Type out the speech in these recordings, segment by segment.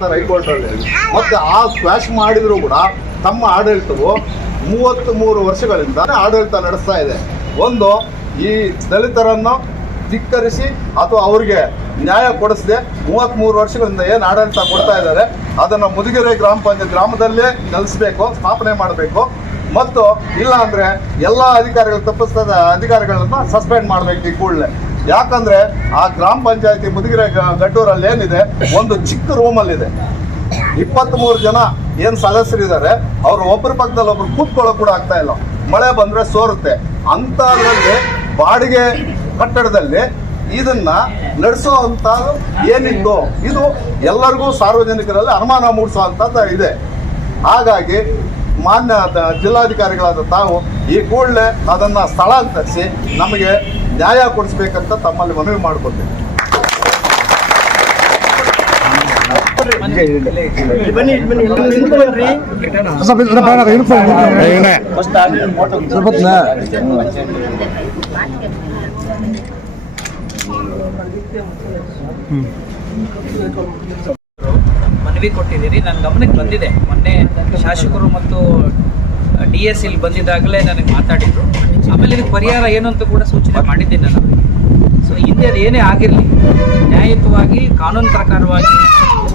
High court ಅಲ್ಲಿ ಮತ್ತೆ ಆ ಸ್ವಾಶ್ ಮಾಡಿದ್ರು ಕೂಡ ತಮ್ಮ ಆಡಳಿತವು ಮೂವತ್ತ್ ಮೂರು ವರ್ಷಗಳಿಂದ ಆಡಳಿತ ನಡೆಸ್ತಾ ಇದೆ. ಒಂದು ಈ ದಲಿತರನ್ನು ಧಿಕ್ಕರಿಸಿ ಅಥವಾ ಅವರಿಗೆ ನ್ಯಾಯ ಕೊಡಿಸದೆ ಮೂವತ್ತ್ಮೂರು ವರ್ಷಗಳಿಂದ ಏನು ಆಡಳಿತ ಕೊಡ್ತಾ ಇದ್ದಾರೆ, ಅದನ್ನು ಮುದುಗೆರೆ ಗ್ರಾಮ ಪಂಚಾಯತ್ ಗ್ರಾಮದಲ್ಲೇ ನೆಲೆಸಬೇಕು, ಸ್ಥಾಪನೆ ಮಾಡಬೇಕು. ಮತ್ತು ಇಲ್ಲ ಅಂದರೆ ಎಲ್ಲ ಅಧಿಕಾರಿಗಳು ತಪ್ಪಿಸ್ತದ ಅಧಿಕಾರಿಗಳನ್ನು ಸಸ್ಪೆಂಡ್ ಮಾಡಬೇಕು ಈ ಕೂಡಲೇ. ಯಾಕಂದ್ರೆ ಆ ಗ್ರಾಮ ಪಂಚಾಯತಿ ಮುದುಗಿರೆ ಗಡ್ಡೂರಲ್ಲಿ ಏನಿದೆ, ಒಂದು ಚಿಕ್ಕ ರೂಮಲ್ಲಿದೆ. ಇಪ್ಪತ್ತ್ಮೂರು ಜನ ಏನು ಸದಸ್ಯರಿದ್ದಾರೆ, ಅವರು ಒಬ್ಬರ ಪಕ್ಕದಲ್ಲಿ ಒಬ್ರು ಕೂತ್ಕೊಳ್ಳೋಕೆ ಕೂಡ ಆಗ್ತಾ ಇಲ್ಲ. ಮಳೆ ಬಂದ್ರೆ ಸೋರುತ್ತೆ. ಅಂಥದ್ರಲ್ಲಿ ಬಾಡಿಗೆ ಕಟ್ಟಡದಲ್ಲಿ ಇದನ್ನ ನಡೆಸೋ ಏನಿತ್ತು, ಇದು ಎಲ್ಲರಿಗೂ ಸಾರ್ವಜನಿಕರಲ್ಲಿ ಅನುಮಾನ ಮೂಡಿಸುವಂಥದ್ದು ಇದೆ. ಹಾಗಾಗಿ ಮಾನ್ಯ ಜಿಲ್ಲಾಧಿಕಾರಿಗಳಾದ ತಾವು ಈ ಕೂಡಲೇ ಅದನ್ನ ಸ್ಥಳಾಂತರಿಸಿ ನಮಗೆ ನ್ಯಾಯ ಕೊಡಿಸ್ಬೇಕಂತ ತಮ್ಮಲ್ಲಿ ಮನವಿ ನಿಂತ್ಕೊಳ್ರಿ ಮನವಿ ಕೊಟ್ಟಿದ್ದೀರಿ. ನನ್ನ ಗಮನಕ್ಕೆ ಬಂದಿದೆ. ಮೊನ್ನೆ ಶಾಸಕರು ಮತ್ತು ಡಿ ಎಸ್ ಇಲ್ಲಿ ಬಂದಿದ್ದಾಗಲೇ ನನಗೆ ಮಾತಾಡಿದ್ರು. ಆಮೇಲೆ ಇದಕ್ಕೆ ಪರಿಹಾರ ಏನು ಅಂತ ಕೂಡ ಸೂಚನೆ ಮಾಡಿದ್ದೀನಿ ನಾನು. ಸೊ ಹಿಂದೆ ಅದು ಏನೇ ಆಗಿರಲಿ ನ್ಯಾಯಯುತವಾಗಿ ಕಾನೂನು ಪ್ರಕಾರವಾಗಿ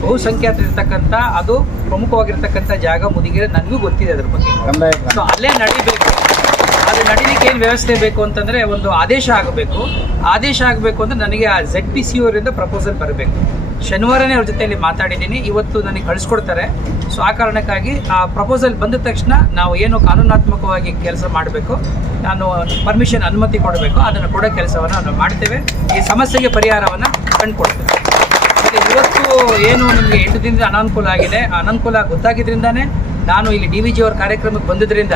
ಬಹುಸಂಖ್ಯಾತ ಇರ್ತಕ್ಕಂಥ ಅದು ಪ್ರಮುಖವಾಗಿರ್ತಕ್ಕಂಥ ಜಾಗ ಮುದಿಗೆರೆ ನನಗೂ ಗೊತ್ತಿದೆ ಅದ್ರ ಬಗ್ಗೆ. ಸೊ ಅಲ್ಲೇ ನಡಿಬೇಕು. ಅದು ನಡೀಲಿಕ್ಕೆ ಏನು ವ್ಯವಸ್ಥೆ ಬೇಕು ಅಂತಂದರೆ ಒಂದು ಆದೇಶ ಆಗಬೇಕು. ಆದೇಶ ಆಗಬೇಕು ಅಂದರೆ ನನಗೆ ಆ ಝೆಡ್ ಪಿ ಸಿ ಅವರಿಂದ ಪ್ರಪೋಸಲ್ ಬರಬೇಕು. ಶನಿವಾರನೇ ಅವ್ರ ಜೊತೆಯಲ್ಲಿ ಮಾತಾಡಿದ್ದೀನಿ. ಇವತ್ತು ನನಗೆ ಕಳಿಸ್ಕೊಡ್ತಾರೆ. ಸೊ ಆ ಕಾರಣಕ್ಕಾಗಿ ಆ ಪ್ರಪೋಸಲ್ ಬಂದ ತಕ್ಷಣ ನಾವು ಏನು ಕಾನೂನಾತ್ಮಕವಾಗಿ ಕೆಲಸ ಮಾಡಬೇಕು, ನಾನು ಪರ್ಮಿಷನ್ ಅನುಮತಿ ಕೊಡಬೇಕು, ಅದನ್ನು ಕೊಡೋ ಕೆಲಸವನ್ನು ನಾವು ಮಾಡ್ತೇವೆ. ಈ ಸಮಸ್ಯೆಗೆ ಪರಿಹಾರವನ್ನು ಕಂಡುಕೊಡ್ತೇವೆ. ಇವತ್ತು ಏನು ನಿಮಗೆ ಎಂಟು ದಿನದ ಅನಾನುಕೂಲ ಆಗಿದೆ. ಅನಾನುಕೂಲ ಗೊತ್ತಾಗಿದ್ದರಿಂದಾನೇ ನಾನು ಇಲ್ಲಿ ಡಿ ವಿ ಜಿ ಅವ್ರ ಕಾರ್ಯಕ್ರಮಕ್ಕೆ ಬಂದಿದ್ದರಿಂದ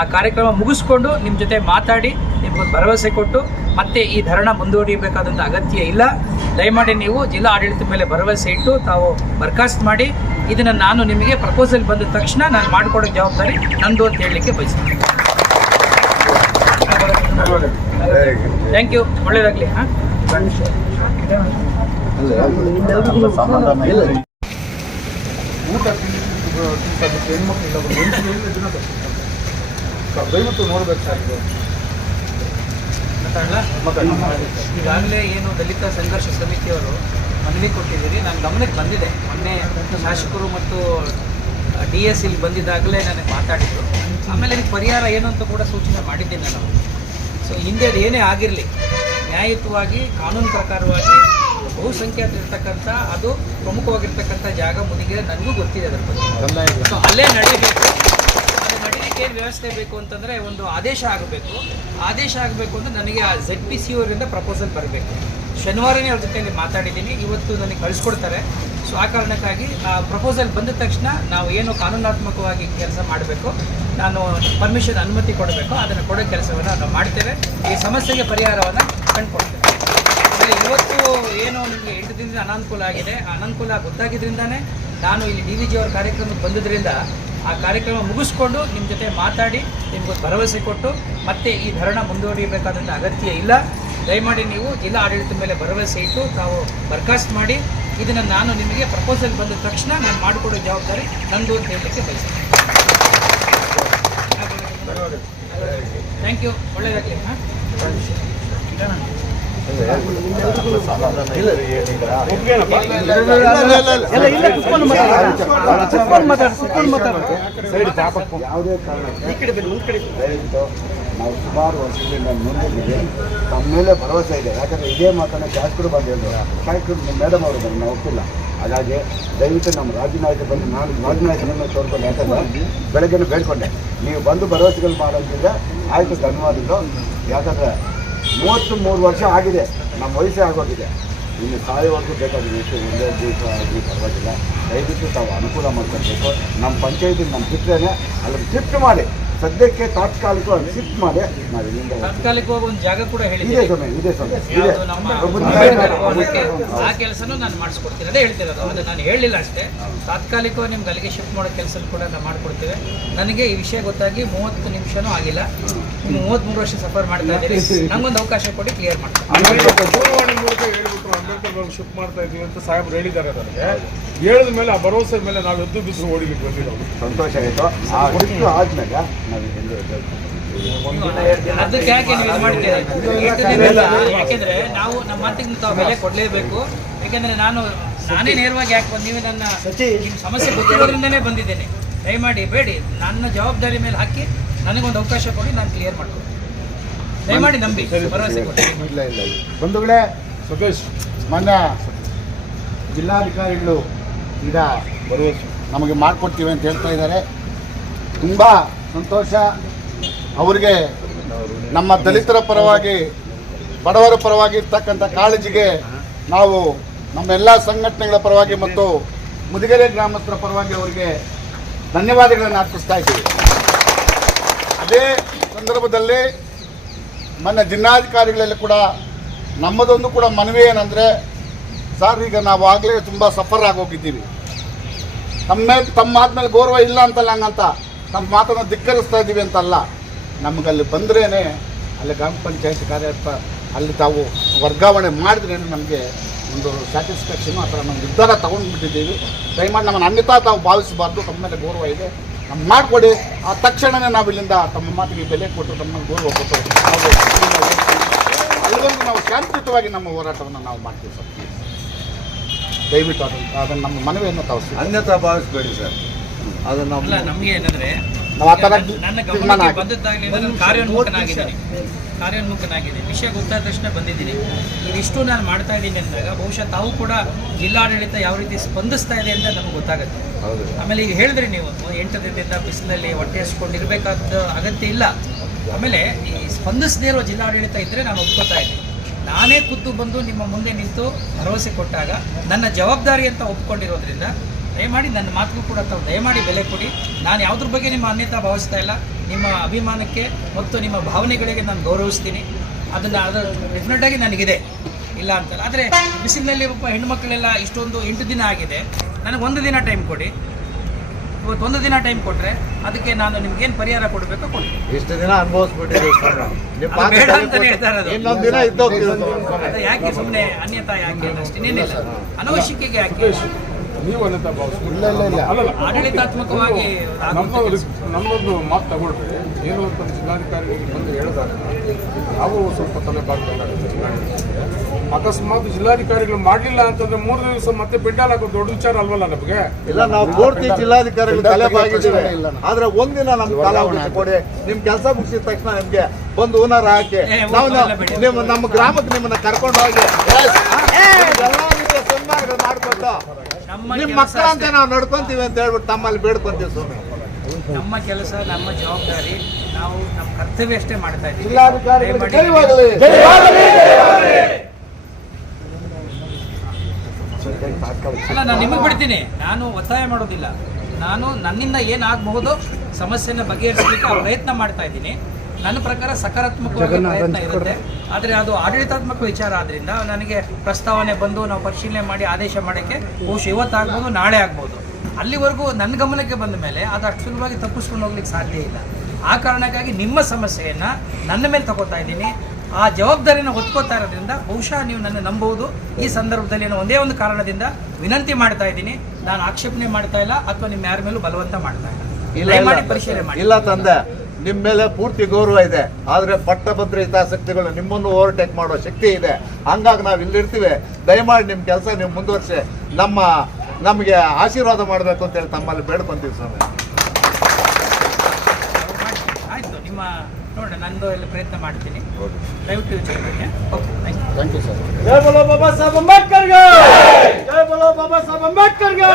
ಆ ಕಾರ್ಯಕ್ರಮ ಮುಗಿಸ್ಕೊಂಡು ನಿಮ್ಮ ಜೊತೆ ಮಾತಾಡಿ, ನಿಮ್ಗೊಂದು ಭರವಸೆ ಕೊಟ್ಟು ಮತ್ತೆ ಈ ಧರಣ ಮುಂದುವರಿಯಬೇಕಾದಂಥ ಅಗತ್ಯ ಇಲ್ಲ. ದಯಮಾಡಿ ನೀವು ಜಿಲ್ಲಾ ಆಡಳಿತದ ಮೇಲೆ ಭರವಸೆ ಇಟ್ಟು ತಾವು ಬರ್ಖಾಸ್ತ್ ಮಾಡಿ ಇದನ್ನು ನಾನು ನಿಮಗೆ ಪ್ರಪೋಸಲ್ ಬಂದ ತಕ್ಷಣ ನಾನು ಮಾಡಿಕೊಡೋ ಜವಾಬ್ದಾರಿ ನಂದು ಅಂತ ಹೇಳಲಿಕ್ಕೆ ಬಯಸ್ತೀನಿ. ಥ್ಯಾಂಕ್ ಯು ಒಳ್ಳೇದಾಗಲಿ, ಹಾಂ? ದಯವಿಟ್ಟು ನೋಡ್ಬೇಕು ಸರ್ ಮಾತಾಡಲ್ಲ ಈಗಾಗಲೇ ಏನು ದಲಿತ ಸಂಘರ್ಷ ಸಮಿತಿಯವರು ಮನವಿ ಕೊಟ್ಟಿದ್ದೀರಿ. ನನ್ನ ಗಮನಕ್ಕೆ ಬಂದಿದೆ. ಮೊನ್ನೆ ಶಾಸಕರು ಮತ್ತು ಡಿ ಎಸ್ ಇಲ್ಲಿ ಬಂದಿದ್ದಾಗಲೇ ನನಗೆ ಮಾತಾಡಿದ್ರು ಆಮೇಲೆ ಇದಕ್ಕೆ ಪರಿಹಾರ ಏನು ಅಂತ ಕೂಡ ಸೂಚನೆ ಮಾಡಿದ್ದೀನಿ ನಾನು ಸೊ ಹಿಂದೆ ಅದು ಏನೇ ಆಗಿರಲಿ ನ್ಯಾಯಯುತವಾಗಿ ಕಾನೂನು ಪ್ರಕಾರವಾಗಿ ಬಹುಸಂಖ್ಯಾತಿರ್ತಕ್ಕಂಥ ಅದು ಪ್ರಮುಖವಾಗಿರ್ತಕ್ಕಂಥ ಜಾಗ ಮುದಿಗೆ ನನಗೂ ಗೊತ್ತಿದೆ ಅದರ ಬಗ್ಗೆ. ಸೊ ಅಲ್ಲೇ ನಡೀಬೇಕು ನಡೀಲಿಕ್ಕೆ ಏನು ವ್ಯವಸ್ಥೆ ಬೇಕು ಅಂತಂದರೆ ಒಂದು ಆದೇಶ ಆಗಬೇಕು. ಆದೇಶ ಆಗಬೇಕು ಅಂದರೆ ನನಗೆ ಆ ಝೆಡ್ ಪಿ ಸಿ ಅವರಿಂದ ಪ್ರಪೋಸಲ್ ಬರಬೇಕು. ಶನಿವಾರನೇ ಅವ್ರ ಜೊತೆಯಲ್ಲಿ ಮಾತಾಡಿದ್ದೀನಿ. ಇವತ್ತು ನನಗೆ ಕಳಿಸ್ಕೊಡ್ತಾರೆ. ಸೊ ಆ ಕಾರಣಕ್ಕಾಗಿ, ಆ ಪ್ರಪೋಸಲ್ ಬಂದ ತಕ್ಷಣ ನಾವು ಏನು ಕಾನೂನಾತ್ಮಕವಾಗಿ ಕೆಲಸ ಮಾಡಬೇಕು, ನಾನು ಪರ್ಮಿಷನ್ ಅನುಮತಿ ಕೊಡಬೇಕು, ಅದನ್ನು ಕೊಡೋ ಕೆಲಸವನ್ನು ನಾವು ಮಾಡ್ತೇವೆ. ಈ ಸಮಸ್ಯೆಗೆ ಪರಿಹಾರವನ್ನು ಕಂಡುಕೊಡ್ತೇವೆ. ಇವತ್ತು ಏನು ನನಗೆ ಎಂಟು ದಿನದಿಂದ ಅನಾನುಕೂಲ ಆಗಿದೆ. ಅನಾನುಕೂಲ ಗೊತ್ತಾಗಿದ್ದರಿಂದಾನೇ ನಾನು ಇಲ್ಲಿ ಡಿ ವಿ ಜಿ ಅವರ ಕಾರ್ಯಕ್ರಮಕ್ಕೆ ಬಂದಿದ್ದರಿಂದ ಆ ಕಾರ್ಯಕ್ರಮ ಮುಗಿಸ್ಕೊಂಡು ನಿಮ್ಮ ಜೊತೆ ಮಾತಾಡಿ ನಿಮ್ಗೆ ಭರವಸೆ ಕೊಟ್ಟು ಮತ್ತೆ ಈ ಧರಣ ಮುಂದುವರಿಯಬೇಕಾದಂಥ ಅಗತ್ಯ ಇಲ್ಲ. ದಯಮಾಡಿ ನೀವು ಜಿಲ್ಲಾ ಆಡಳಿತದ ಮೇಲೆ ಭರವಸೆ ಇಟ್ಟು ತಾವು ಬರ್ಖಾಸ್ತ್ ಮಾಡಿ ಇದನ್ನು ನಾನು ನಿಮಗೆ ಪ್ರಪೋಸಲ್ ಬಂದ ತಕ್ಷಣ ನಾನು ಮಾಡಿಕೊಡೋ ಜವಾಬ್ದಾರಿ ನಂದು ಅಂತ ಹೇಳಲಿಕ್ಕೆ ಬಯಸ್ತೀನಿ. ಥ್ಯಾಂಕ್ ಯು ಒಳ್ಳೆಯದಾಗಲಿ ಹಾಂ ಯಾವುದೇ ದಯವಿಟ್ಟು ನಾವು ಸುಮಾರು ವರ್ಷಗಳಿಂದ ಮುಂದಿದ್ದೀವಿ ನಮ್ಮ ಮೇಲೆ ಭರವಸೆ ಇದೆ ಯಾಕಂದರೆ ಇದೇ ಮಾತನ್ನು ಶಾಸಕರು ಬಂದು ಶಾಸಕರು ಮೇಡಮ್ ಅವರು ಬಂದು ನಾವು ಒಪ್ಪಿಲ್ಲ ಹಾಗಾಗಿ ದಯವಿಟ್ಟು ನಮ್ಮ ರಾಜ್ಯ ನಾಯಕ ಬಂದು ನಾನು ರಾಜ್ಯ ನಾಯಕನನ್ನು ತೋರ್ಕೊಂಡು ಯಾಕಂದರೆ ಬೆಳಗ್ಗೆ ಬೇಡ್ಕೊಂಡೆ. ನೀವು ಬಂದು ಭರವಸೆಗಳು ಮಾಡೋದ್ರಿಂದ ಆಯಿತು, ಧನ್ಯವಾದಗಳು. ಯಾಕಂದರೆ ಮೂವತ್ತು ಮೂರು ವರ್ಷ ಆಗಿದೆ. ನಮ್ಮ ವಯಸ್ಸೇ ಆಗೋಗಿದೆ. ಇನ್ನು ಸಾಯೋವರೆಗೂ ಬೇಕಾದ ವಿಷಯ ಒಂದೇ ದಿವಸ ಆಗಲಿ ಪರವಾಗಿಲ್ಲ. ದಯವಿಟ್ಟು ತಾವು ಅನುಕೂಲ ಮಾಡ್ಕೊಳ್ಬೇಕು. ನಮ್ಮ ಪಂಚಾಯತಿಗೆ ನಮ್ಮ ಬಿಟ್ಟರೆ ಅಲ್ಲಿ ಶಿಫ್ಟ್ ಮಾಡಿ. ಸದ್ಯಕ್ಕೆ ತಾತ್ಕಾಲಿಕವಾಗಿ ಶಿಫ್ಟ್ ಮಾಡಿ. ನಾವು ಇಲ್ಲಿಂದ ತಾತ್ಕಾಲಿಕವಾಗಿ ಒಂದು ಜಾಗ ಕೂಡ ಇದೆ ಹೇಳಿದ್ದೀವಿ ಸ್ವಾಮಿ ಇದೆ ಸ್ವಾಮಿ. ಇದೆ. ಯಾವುದು ನಮ್ಮ ಭವನಕ್ಕೆ ಆ ಕೆಲಸನೂ ನಾನು ಮಾಡಿಸ್ಕೊಡ್ತೀನಿ. ಅದೇ ಹೇಳ್ತಿರೋದು. ಅದು ನಾನು ಹೇಳಿಲ್ಲ ಅಷ್ಟೇ. ತಾತ್ಕಾಲಿಕವಾಗಿ ನಿಮ್ಗೆ ಅಲ್ಲಿಗೆ ಶಿಫ್ಟ್ ಮಾಡೋ ಕೆಲಸ ಕೂಡ ನಾವು ಮಾಡ್ಕೊಡ್ತೇವೆ. ನನಗೆ ಈ ವಿಷಯ ಗೊತ್ತಾಗಿ ಮೂವತ್ತು ನಿಮಿಷನೂ ಆಗಿಲ್ಲ. ನೀವು ಮೂವತ್ತ್ಮೂರು ವರ್ಷ ಸಫರ್ ಮಾಡ್ತಾ ಇದ್ದೀರಿ. ನಂಗೊಂದು ಅವಕಾಶ ಕೊಡಿ ಕ್ಲಿಯರ್ ಮಾಡ್ತೀನಿ. ಮೂಲಕ ಶಿಫ್ಟ್ ಮಾಡ್ತಾ ಇದೀವಿ ಅಂತ ಸಾಹೇಬ್ರು ಹೇಳಿದ್ದಾರೆ ನನಗೆ. ಹೇಳಿದ ಮೇಲೆ ಆ ಭರವಸೆ ಮೇಲೆ ನಾವು ಎದ್ದು ಬಿಸಿಲು ಓಡಿಲಿಕ್ಕೆ ಬಂದಿರೋದು. ಸಂತೋಷ ಆಯಿತು. ಆದ್ಮೇಲೆ ಅದಕ್ಕೆ ಯಾಕೆ ನೀವು ಇದು ಮಾಡ್ತೀರಿ? ಯಾಕೆಂದ್ರೆ ನಾವು ನಮ್ಮ ಮಾತಿಗೆ ತಾವು ಬೆಲೆ ಕೊಡ್ಲೇಬೇಕು. ಯಾಕೆಂದ್ರೆ ನಾನು ನಾನೇ ನೇರವಾಗಿ ಯಾಕೆ ಬಂದು ನೀವು ನನ್ನ ನಿಮ್ಮ ಸಮಸ್ಯೆ ಗೊತ್ತಿರೋದ್ರಿಂದನೇ ಬಂದಿದ್ದೇನೆ. ದಯಮಾಡಿ ಬೇಡಿ. ನನ್ನ ಜವಾಬ್ದಾರಿ ಮೇಲೆ ಹಾಕಿ ನನಗೊಂದು ಅವಕಾಶ ಕೊಡಿ ನಾನು ಕ್ಲಿಯರ್ ಮಾಡ್ತೀನಿ ದಯಮಾಡಿ ನಂಬಿ ಭರವಸೆ ಕೊಡಿ. ಇಲ್ಲ ಇಲ್ಲ. ಬಂಧುಗಳೇ ಸತೀಶ್ ಮೊನ್ನೆ ಜಿಲ್ಲಾಧಿಕಾರಿಗಳು ಈಗ ನಮಗೆ ಮಾಡಿಕೊಡ್ತೀವಿ ಅಂತ ಹೇಳ್ತಾ ಇದ್ದಾರೆ. ತುಂಬ ಸಂತೋಷ. ಅವರಿಗೆ ನಮ್ಮ ದಲಿತರ ಪರವಾಗಿ, ಬಡವರ ಪರವಾಗಿ ಇರ್ತಕ್ಕಂಥ ಕಾಳಜಿಗೆ ನಾವು ನಮ್ಮ ಎಲ್ಲ ಸಂಘಟನೆಗಳ ಪರವಾಗಿ ಮತ್ತು ಮುದಿಗೆರೆ ಗ್ರಾಮಸ್ಥರ ಪರವಾಗಿ ಅವರಿಗೆ ಧನ್ಯವಾದಗಳನ್ನು ಅರ್ಪಿಸ್ತಾ ಇದ್ದೀವಿ. ಅದೇ ಸಂದರ್ಭದಲ್ಲಿ ಮೊನ್ನೆ ಜಿಲ್ಲಾಧಿಕಾರಿಗಳಲ್ಲಿ ಕೂಡ ನಮ್ಮದೊಂದು ಕೂಡ ಮನವಿ ಏನಂದರೆ, ಸರ್, ಈಗ ನಾವು ಆಗಲೇ ತುಂಬ ಸಫರ್ ಆಗೋಗಿದ್ದೀವಿ. ತಮ್ಮ ಮೇಲೆ ತಮ್ಮ ಆದ್ಮೇಲೆ ಗೌರವ ಇಲ್ಲ ಅಂತಲ್ಲ ಹಂಗಂತ. ತಮ್ಮ ಮಾತನ್ನು ಧಿಕ್ಕರಿಸ್ತಾ ಇದ್ದೀವಿ ಅಂತಲ್ಲ. ನಮಗಲ್ಲಿ ಬಂದ್ರೇ ಅಲ್ಲಿ ಗ್ರಾಮ ಪಂಚಾಯತ್ ಕಾರ್ಯಪ್ಪ ಅಲ್ಲಿ ತಾವು ವರ್ಗಾವಣೆ ಮಾಡಿದ್ರೇ ನಮಗೆ ಒಂದು ಸ್ಯಾಟಿಸ್ಫ್ಯಾಕ್ಷನು ಆ ಥರ ನಾವು ನಿರ್ಧಾರ ತೊಗೊಂಡ್ಬಿಟ್ಟಿದ್ದೀವಿ. ದಯಮಾಡಿ ನಮ್ಮನ್ನು ಅನ್ಯತಾ ತಾವು ಭಾವಿಸಬಾರ್ದು. ತಮ್ಮ ಮೇಲೆ ಗೌರವ ಇದೆ. ನಮ್ಮ ಮಾಡಿಕೊಡಿ. ಆ ತಕ್ಷಣವೇ ನಾವು ಇಲ್ಲಿಂದ ತಮ್ಮ ಮಾತಿಗೆ ಬೆಲೆ ಕೊಟ್ಟು ತಮ್ಮನ್ನು ಗೌರವ ಕೊಟ್ಟು ನಾವು ಶಾಂತಿಯುತವಾಗಿ ನಮ್ಮ ಹೋರಾಟವನ್ನು ನಾವು ಮಾಡ್ತೀವಿ ಸರ್. ದಯವಿಟ್ಟು ಅದನ್ನು ಅದನ್ನು ನಮ್ಮ ಮನವಿಯನ್ನು ತಾವು. ಅನ್ಯತಾ ಭಾವಿಸ್ಬೇಡಿ ಸರ್. ಅದು ಅಲ್ಲ ನಮಗೆ ಏನಂದ್ರೆ ನಾವು ಆ ಥರ ನನ್ನ ತೀರ್ಮಾನ ಗಮನಕ್ಕೆ ಆಗಿ- ಬಂದದ್ದಾಗಲಿ ನಾನು ಕಾರ್ಯೋನ್ಮುಖನಾಗಿದ್ದೀನಿ. ಕಾರ್ಯೋನ್ಮುಖನಾಗಿದೆ ವಿಷಯ ಗೊತ್ತಾದ ತಕ್ಷಣ ಬಂದಿದ್ದೀನಿ. ಇದಿಷ್ಟು ನಾನು ಮಾಡ್ತಾ ಇದ್ದೀನಿ ಅಂದಾಗ ಬಹುಶಃ ತಾವು ಕೂಡ ಜಿಲ್ಲಾಡಳಿತ ಯಾವ ರೀತಿ ಸ್ಪಂದಿಸ್ತಾ ಇದೆ ಅಂತ ನಮಗೆ ಗೊತ್ತಾಗುತ್ತೆ. ಹೌದು. ಆಮೇಲೆ ಈಗ ಹೇಳಿದ್ರಿ ನೀವು ಎಂಟು ದಿನದಿಂದ ಬಿಸಿಲಲ್ಲಿ ಹೊಟ್ಟೆ ಹಚ್ಕೊಂಡಿರ್ಬೇಕಾದ ಅಗತ್ಯ ಇಲ್ಲ. ಆಮೇಲೆ ಈ ಸ್ಪಂದಿಸದೇ ಇರೋ ಜಿಲ್ಲಾಡಳಿತ ಇದ್ರೆ ನಾನು ಒಪ್ಕೋತಾ ಇದ್ದೀನಿ. ನಾನೇ ಖುದ್ದು ಬಂದು ನಿಮ್ಮ ಮುಂದೆ ನಿಂತು ಭರವಸೆ ಕೊಟ್ಟಾಗ ನನ್ನ ಜವಾಬ್ದಾರಿ ಅಂತ ಒಪ್ಕೊಂಡಿರೋದ್ರಿಂದ ದಯಮಾಡಿ ನನ್ನ ಮಾತಿಗೂ ಕೂಡ ತಾವು ದಯಮಾಡಿ ಬೆಲೆ ಕೊಡಿ. ನಾನು ಯಾವುದ್ರ ಬಗ್ಗೆ ನಿಮ್ಮ ಅನ್ಯತಾ ಭಾವಿಸ್ತಾ ಇಲ್ಲ. ನಿಮ್ಮ ಅಭಿಮಾನಕ್ಕೆ ಮತ್ತು ನಿಮ್ಮ ಭಾವನೆಗಳಿಗೆ ನಾನು ಗೌರವಿಸ್ತೀನಿ. ಅದನ್ನು ಅದು ಡೆಫಿನೆಟಾಗಿ ನನಗಿದೆ. ಇಲ್ಲ ಅಂತಲ್ಲ. ಆದರೆ ಬಿಸಿಲಿನಲ್ಲಿ ಒಬ್ಬ ಹೆಣ್ಣುಮಕ್ಕಳೆಲ್ಲ ಇಷ್ಟೊಂದು ಎಂಟು ದಿನ ಆಗಿದೆ. ನನಗೆ ಒಂದು ದಿನ ಟೈಮ್ ಕೊಡಿ. ಇವತ್ತು ಒಂದು ದಿನ ಟೈಮ್ ಕೊಟ್ಟರೆ ಅದಕ್ಕೆ ನಾನು ನಿಮ್ಗೆ ಏನು ಪರಿಹಾರ ಕೊಡಬೇಕು ಕೊಡ್ತೀನಿ ಇಷ್ಟು ದಿನ ಬೇಡ ಅಂತಾನೆ ಹೇಳ್ತಾ ಇರೋದು. ಇನ್ನೊಂದು ದಿನ ಇದ್ದೋಗ್ತೀವಿ ಅದು ಯಾಕೆ ಸುಮ್ಮನೆ ಅನ್ಯತಾ ಯಾಕೆ ಅಷ್ಟೇ ಇನ್ನೇನಿಲ್ಲ ಅನವಶ್ಯಕೆಗೆ ಯಾಕೆ? ನೀವು ಅನ್ನತ ಆಡಳಿತಾತ್ಮಕವಾಗಿ ನಮ್ಮ ನಮ್ಮೊಂದು ಮಾತು ತಗೊಳ್ರಿ ಏನು ಅಂತ ಜಿಲ್ಲಾಧಿಕಾರಿಗಳಿಗೆ ಬಂದು ಹೇಳಿದಾಗ ನಾವು ಸ್ವಲ್ಪ ತಲೆ ಬಾಗಬೇಕಾಗುತ್ತೆ ಜಿಲ್ಲಾಡಳಿತಕ್ಕೆ ಅಕಸ್ಮಾತ್ ಜಿಲ್ಲಾಧಿಕಾರಿಗಳು ಮಾಡಲಿಲ್ಲ ಅಂತಂದ್ರೆ ಮೂರು ದಿವಸ ಮತ್ತೆ ಪೆಂಡಾಲ್ ಹಾಕೋ ದೊಡ್ಡ ವಿಚಾರ ಅಲ್ವಲ್ಲ ನಮಗೆ? ಇಲ್ಲ ನಾವು ಪೂರ್ತಿ ಜಿಲ್ಲಾಧಿಕಾರಿಗಳು ತಲೆ ಬಾಗಿದ್ದೇವೆ. ಇಲ್ಲ ಆದ್ರೆ ಒಂದಿನ ನಮ್ಗೆ ಕಾಲಾವಕಾಶ ಕೊಡಿ. ನಿಮ್ ಕೆಲಸ ಮುಗಿಸಿದ ತಕ್ಷಣ ನಿಮ್ಗೆ ಒಂದು ಓನರ್ ಹಾಕಿ. ನಾವು ನಿಮ್ಮ ನಮ್ಮ ಗ್ರಾಮಕ್ಕೆ ನಿಮ್ಮನ್ನ ಕರ್ಕೊಂಡು ಹೋಗಿ. ಎಲ್ಲ ರೀತಿಯ ಸನ್ಮಾನ ಮಾಡ್ಕೊಟ್ಟು ನಮ್ಮ ನಿಮ್ ಮಕ್ಕಳ ಅಂತ ನಾವು ನಡ್ಕೊಂತೀವಿ ಅಂತ ಹೇಳ್ಬಿಟ್ಟು ತಮ್ಮಲ್ಲಿ ಬೇಡ್ಕೊಂತೀವಿ ಸ್ವಾಮಿ. ನಮ್ಮ ಕೆಲಸ ನಮ್ಮ ಜವಾಬ್ದಾರಿ ನಾವು ನಮ್ಮ ಕರ್ತವ್ಯ ಅಷ್ಟೇ ಮಾಡ್ತಾ ಇದ್ದೀವಿ ಜಿಲ್ಲಾಧಿಕಾರಿಗಳಿಗೆ ದಯಮಾಡಿ ಜಯವಾಗಲಿ. ಅಲ್ಲ ನಾನು ನಿಮಗೆ ಬಿಡ್ತೀನಿ. ನಾನು ಒತ್ತಾಯ ಮಾಡೋದಿಲ್ಲ. ನಾನು ನನ್ನಿಂದ ಏನಾಗಬಹುದು ಸಮಸ್ಯೆನ ಬಗೆಹರಿಸಲಿಕ್ಕೆ ಪ್ರಯತ್ನ ಮಾಡ್ತಾ ಇದ್ದೀನಿ. ನನ್ನ ಪ್ರಕಾರ ಸಕಾರಾತ್ಮಕವಾಗಿ ಪ್ರಯತ್ನ ಇರುತ್ತೆ. ಆದರೆ ಅದು ಆಡಳಿತಾತ್ಮಕ ವಿಚಾರ ಆದ್ರಿಂದ ನನಗೆ ಪ್ರಸ್ತಾವನೆ ಬಂದು ನಾವು ಪರಿಶೀಲನೆ ಮಾಡಿ ಆದೇಶ ಮಾಡೋಕ್ಕೆ ಬಹುಶಃ ಇವತ್ತಾಗ್ಬೋದು ನಾಳೆ ಆಗ್ಬೋದು. ಅಲ್ಲಿವರೆಗೂ ನನ್ನ ಗಮನಕ್ಕೆ ಬಂದ ಮೇಲೆ ಅದು ಅಷ್ಟು ಸುಲಭವಾಗಿ ತಪ್ಪಿಸ್ಕೊಂಡು ಹೋಗ್ಲಿಕ್ಕೆ ಸಾಧ್ಯ ಇಲ್ಲ. ಆ ಕಾರಣಕ್ಕಾಗಿ ನಿಮ್ಮ ಸಮಸ್ಯೆಯನ್ನು ನನ್ನ ಮೇಲೆ ತಗೋತಾ ಇದ್ದೀನಿ. ಆ ಜವಾಬ್ದಾರಿನ ಹೊತ್ಕೋತಾ ಇರೋದ್ರಿಂದ ಬಹುಶಃ ನೀವು ನನ್ನ ನಂಬಬಹುದು ಈ ಸಂದರ್ಭದಲ್ಲಿ ನಾನು ಒಂದೇ ಒಂದು ಕಾರಣದಿಂದ ವಿನಂತಿ ಮಾಡ್ತಾ ಇದ್ದೀನಿ. ನಾನು ಆಕ್ಷೇಪಣೆ ಮಾಡ್ತಾ ಇಲ್ಲ ಅಥವಾ ನಿಮ್ಮ ಯಾರ ಮೇಲೂ ಬಲವಂತ ಮಾಡ್ತಾ ಇಲ್ಲ. ಪರಿಶೀಲನೆ ಮಾಡಿ. ಇಲ್ಲ ತಂದೆ. ನಿಮ್ಮ ಮೇಲೆ ಪೂರ್ತಿ ಗೌರವ ಇದೆ. ಆದರೆ ಪಟ್ಟಭದ್ರ ಹಿತಾಸಕ್ತಿಗಳು ನಿಮ್ಮನ್ನು ಓವರ್ಟೇಕ್ ಮಾಡೋ ಶಕ್ತಿ ಇದೆ. ಹಂಗಾಗಿ ನಾವು ಇಲ್ಲಿರ್ತೀವಿ. ದಯಮಾಡಿ ನಿಮ್ಮ ಕೆಲಸ ನೀವು ಮುಂದುವರಿಸಿ. ನಮ್ಮ ನಮಗೆ ಆಶೀರ್ವಾದ ಮಾಡಬೇಕು ಅಂತೇಳಿ ತಮ್ಮಲ್ಲಿ ಬೇಡ್ಕೊಂತೀವಿ ಸ್ವಾಮಿ. ಆಯ್ತು. ನಿಮ್ಮ ನೋಡೋಣ ನಂದು ಇಲ್ಲಿ ಪ್ರಯತ್ನ ಮಾಡ್ತೀನಿ. ದಯವಿಟ್ಟು ವಿಚಾರ ಮಾಡಿ ಓಕೆ ಥ್ಯಾಂಕ್ ಯು ಸರ್ ಜೈ ಬಾಬಾ ಸಾಹೇಬ್ ಅಂಬೇಡ್ಕರ್ಗೆ! ಜೈ ಬಾಬಾ ಸಾಹೇಬ್ ಅಂಬೇಡ್ಕರ್ಗೆ!